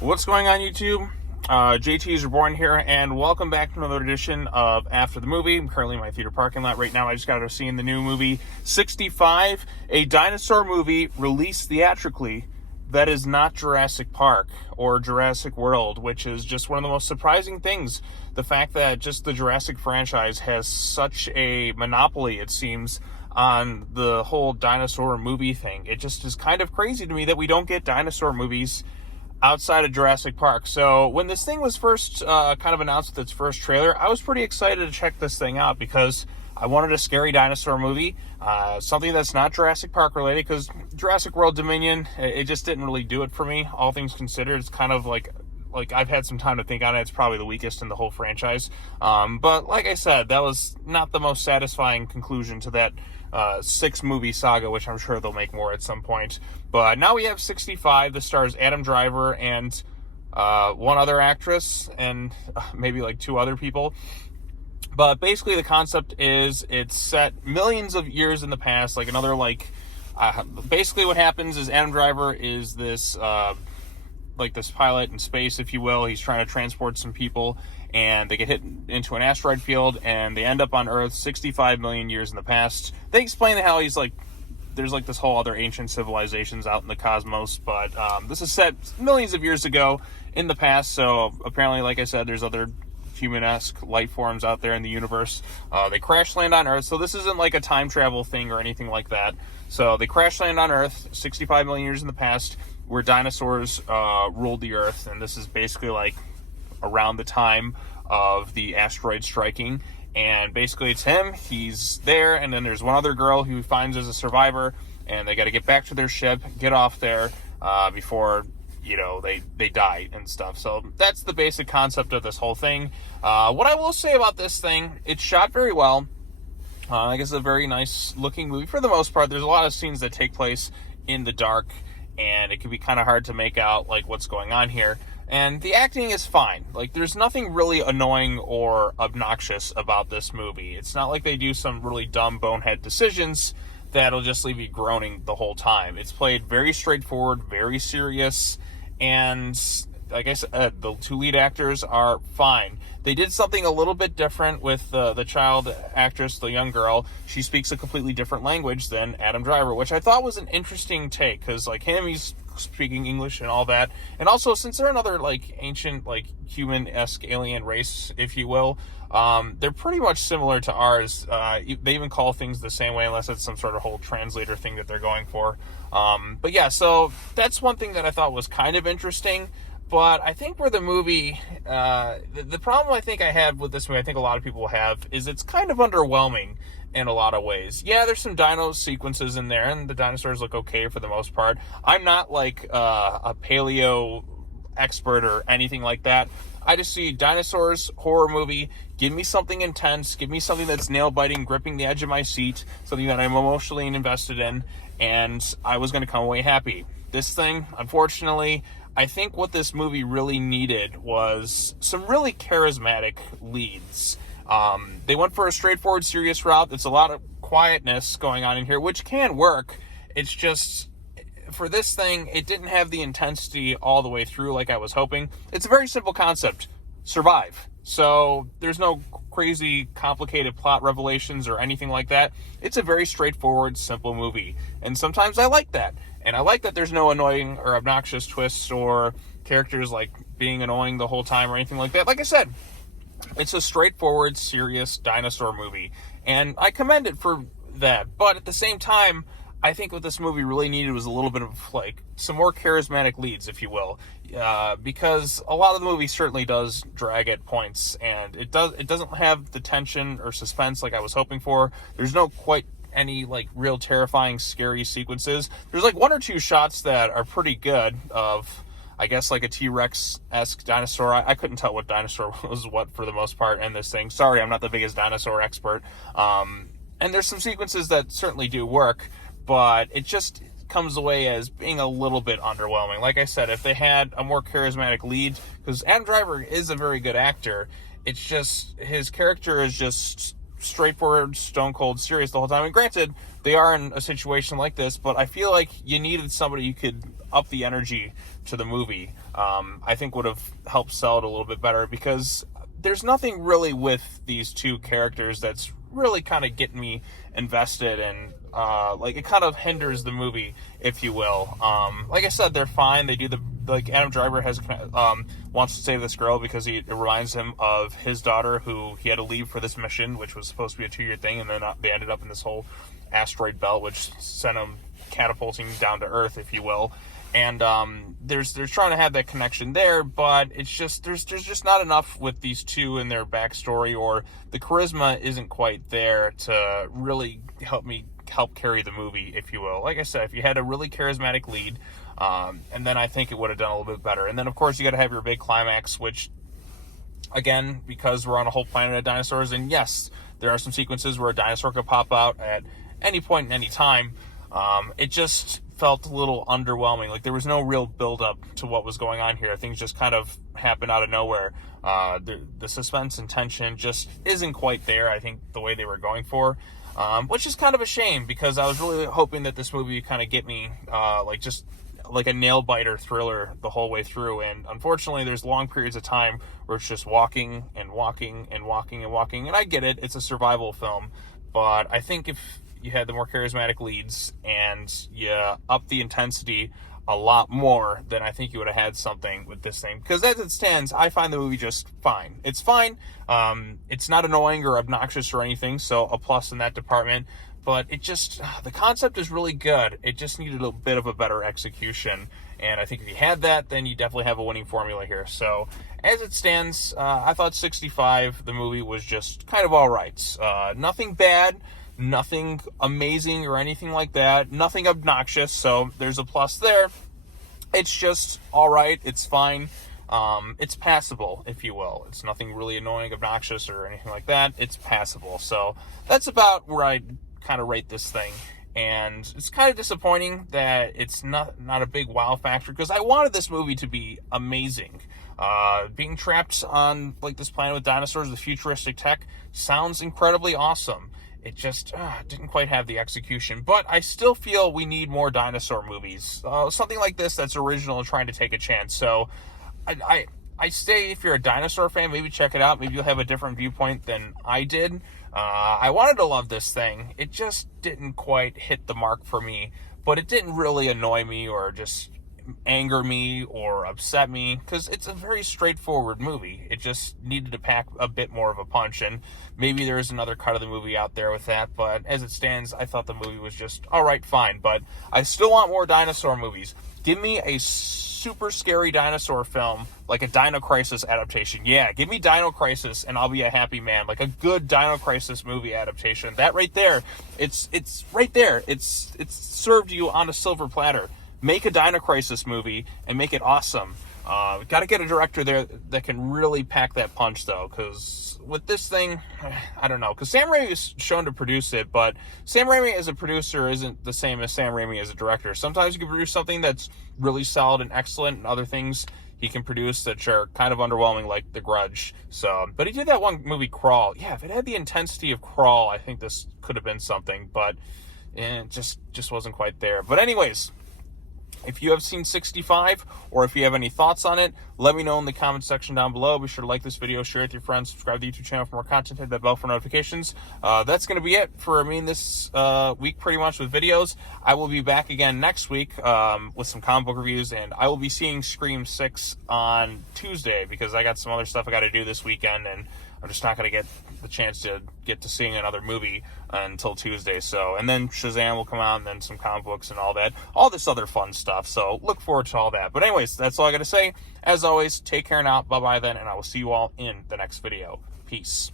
What's going on, YouTube? JT's Reborn here, and welcome back to another edition of After the Movie. I'm currently in my theater parking lot right now. I just got to see the new movie 65, a dinosaur movie released theatrically that is not Jurassic Park or Jurassic World, which is just one of the most surprising things. The fact that just the Jurassic franchise has such a monopoly, it seems, on the whole dinosaur movie thing. It just is kind of crazy to me that we don't get dinosaur movies outside of Jurassic Park. So when this thing was first kind of announced with its first trailer, I was pretty excited to check this thing out because I wanted a scary dinosaur movie, something that's not Jurassic Park related, because Jurassic World Dominion, it just didn't really do it for me. All things considered, it's kind of like I've had some time to think on it. It's probably the weakest in the whole franchise. But like I said, that was not the most satisfying conclusion to that 6-movie saga, which I'm sure they'll make more at some point. But now we have 65. This stars Adam Driver and one other actress and maybe like 2 other people. But basically the concept is it's set millions of years in the past, like another basically what happens is Adam Driver is this this pilot in space, if you will. He's trying to transport some people, and they get hit into an asteroid field, and they end up on Earth 65 million years in the past. They explain how there's this whole other ancient civilizations out in the cosmos, but this is set millions of years ago in the past, so apparently, like I said, there's other human-esque life forms out there in the universe. They crash land on Earth, so this isn't like a time travel thing or anything like that. So they crash land on Earth 65 million years in the past, where dinosaurs ruled the Earth, and this is basically like around the time of the asteroid striking. And basically it's him, he's there, and then there's one other girl who finds as a survivor, and they got to get back to their ship, get off there before they die and stuff. So that's the basic concept of this whole thing. What I will say about this thing, it's shot very well. I guess it's a very nice looking movie for the most part. There's a lot of scenes that take place in the dark, and it can be kind of hard to make out what's going on here. And the acting is fine. There's nothing really annoying or obnoxious about this movie. It's not like they do some really dumb bonehead decisions that'll just leave you groaning the whole time. It's played very straightforward, very serious, and like I said, the 2 lead actors are fine. They did something a little bit different with the child actress, the young girl. She speaks a completely different language than Adam Driver, which I thought was an interesting take, because he's speaking English and all that. And also, since they're another ancient human-esque alien race, if you will, they're pretty much similar to ours. They even call things the same way, unless it's some sort of whole translator thing that they're going for. But yeah, so that's one thing that I thought was kind of interesting. But I think where the movie, the problem I think I have with this movie, I think a lot of people have, is it's kind of underwhelming in a lot of ways. Yeah, there's some dino sequences in there, and the dinosaurs look okay for the most part. I'm not a paleo expert or anything like that. I just see dinosaurs, horror movie, give me something intense, give me something that's nail-biting, gripping the edge of my seat, something that I'm emotionally invested in, and I was going to come away happy. This thing, unfortunately, I think what this movie really needed was some really charismatic leads. They went for a straightforward, serious route. It's a lot of quietness going on in here, which can work. It's just, for this thing, it didn't have the intensity all the way through like I was hoping. It's a very simple concept. Survive. So there's no crazy, complicated plot revelations or anything like that. It's a very straightforward, simple movie. And sometimes I like that. And I like that there's no annoying or obnoxious twists or characters being annoying the whole time or anything like that. Like I said, it's a straightforward, serious dinosaur movie. And I commend it for that. But at the same time, I think what this movie really needed was a little bit of some more charismatic leads, if you will, because a lot of the movie certainly does drag at points, and it doesn't have the tension or suspense like I was hoping for. There's no quite any real terrifying, scary sequences. There's 1 or 2 shots that are pretty good of, I guess, a T-Rex-esque dinosaur. I couldn't tell what dinosaur was what for the most part in this thing. Sorry, I'm not the biggest dinosaur expert. And there's some sequences that certainly do work, but it just comes away as being a little bit underwhelming. Like I said, if they had a more charismatic lead, because Adam Driver is a very good actor, it's just his character is just straightforward, stone cold serious the whole time. And granted, they are in a situation like this, but I feel like you needed somebody you could up the energy to the movie. I think would have helped sell it a little bit better, because there's nothing really with these two characters that's really kind of getting me invested, and like it kind of hinders the movie, if you will. Like I said, they're fine. They do Adam Driver has wants to save this girl because it reminds him of his daughter, who he had to leave for this mission, which was supposed to be a 2-year thing, and then they ended up in this whole asteroid belt, which sent them catapulting down to Earth, if you will. And they're trying to have that connection there, but it's just there's just not enough with these two in their backstory, or the charisma isn't quite there to really help carry the movie, if you will. Like I said, if you had a really charismatic lead, and then I think it would have done a little bit better. And then of course you got to have your big climax, which again, because we're on a whole planet of dinosaurs, and yes, there are some sequences where a dinosaur could pop out at any point in any time. It just felt a little underwhelming. Like there was no real build up to what was going on here. Things just kind of happened out of nowhere. The suspense and tension just isn't quite there, I think, the way they were going for, which is kind of a shame, because I was really hoping that this movie would kind of get me like a nail biter thriller the whole way through. And unfortunately, there's long periods of time where it's just walking and walking and walking and walking. And I get it, it's a survival film, but I think if you had the more charismatic leads and you up the intensity a lot more, then I think you would have had something with this thing. Because as it stands, I find the movie just fine. It's fine. It's not annoying or obnoxious or anything, so a plus in that department. But it just, the concept is really good. It just needed a bit of a better execution. And I think if you had that, then you definitely have a winning formula here. So as it stands, I thought 65, the movie, was just kind of all right. Nothing bad. Nothing amazing or anything like that. Nothing obnoxious, so there's a plus there. It's just all right. It's fine. It's passable, if you will. It's nothing really annoying, obnoxious, or anything like that. It's passable. So that's about where I kind of rate this thing. And it's kind of disappointing that it's not a big wow factor, because I wanted this movie to be amazing. Being trapped on like this planet with dinosaurs with futuristic tech sounds incredibly awesome. It just didn't quite have the execution. But I still feel we need more dinosaur movies. Something like this that's original and trying to take a chance. So I say, if you're a dinosaur fan, maybe check it out. Maybe you'll have a different viewpoint than I did. I wanted to love this thing. It just didn't quite hit the mark for me. But it didn't really annoy me or just anger me or upset me, because it's a very straightforward movie. It just needed to pack a bit more of a punch, and maybe there's another cut of the movie out there with that, but as it stands, I thought the movie was just all right, fine. But I still want more dinosaur movies. Give me a super scary dinosaur film, like a Dino Crisis adaptation. Yeah, give me Dino Crisis and I'll be a happy man. Like a good Dino Crisis movie adaptation. That right there, it's right there. It's served you on a silver platter. Make a Dino Crisis movie and make it awesome. Got to get a director there that can really pack that punch, though, because with this thing, I don't know. Because Sam Raimi is shown to produce it, but Sam Raimi as a producer isn't the same as Sam Raimi as a director. Sometimes you can produce something that's really solid and excellent, and other things he can produce that are kind of underwhelming, like The Grudge. So, but he did that one movie, Crawl. Yeah, if it had the intensity of Crawl, I think this could have been something, but it just wasn't quite there. But anyways, if you have seen 65, or if you have any thoughts on it, let me know in the comment section down below. Be sure to like this video, share it with your friends, subscribe to the YouTube channel for more content, hit that bell for notifications. That's going to be it for me this week, pretty much, with videos. I will be back again next week with some comic book reviews, and I will be seeing Scream 6 on Tuesday, because I got some other stuff I got to do this weekend, and I'm just not going to get the chance to get to seeing another movie until Tuesday. So, and then Shazam will come out, and then some comic books and all that, all this other fun stuff. So look forward to all that. But anyways, that's all I got to say. As always, take care now. Bye-bye then, and I will see you all in the next video. Peace.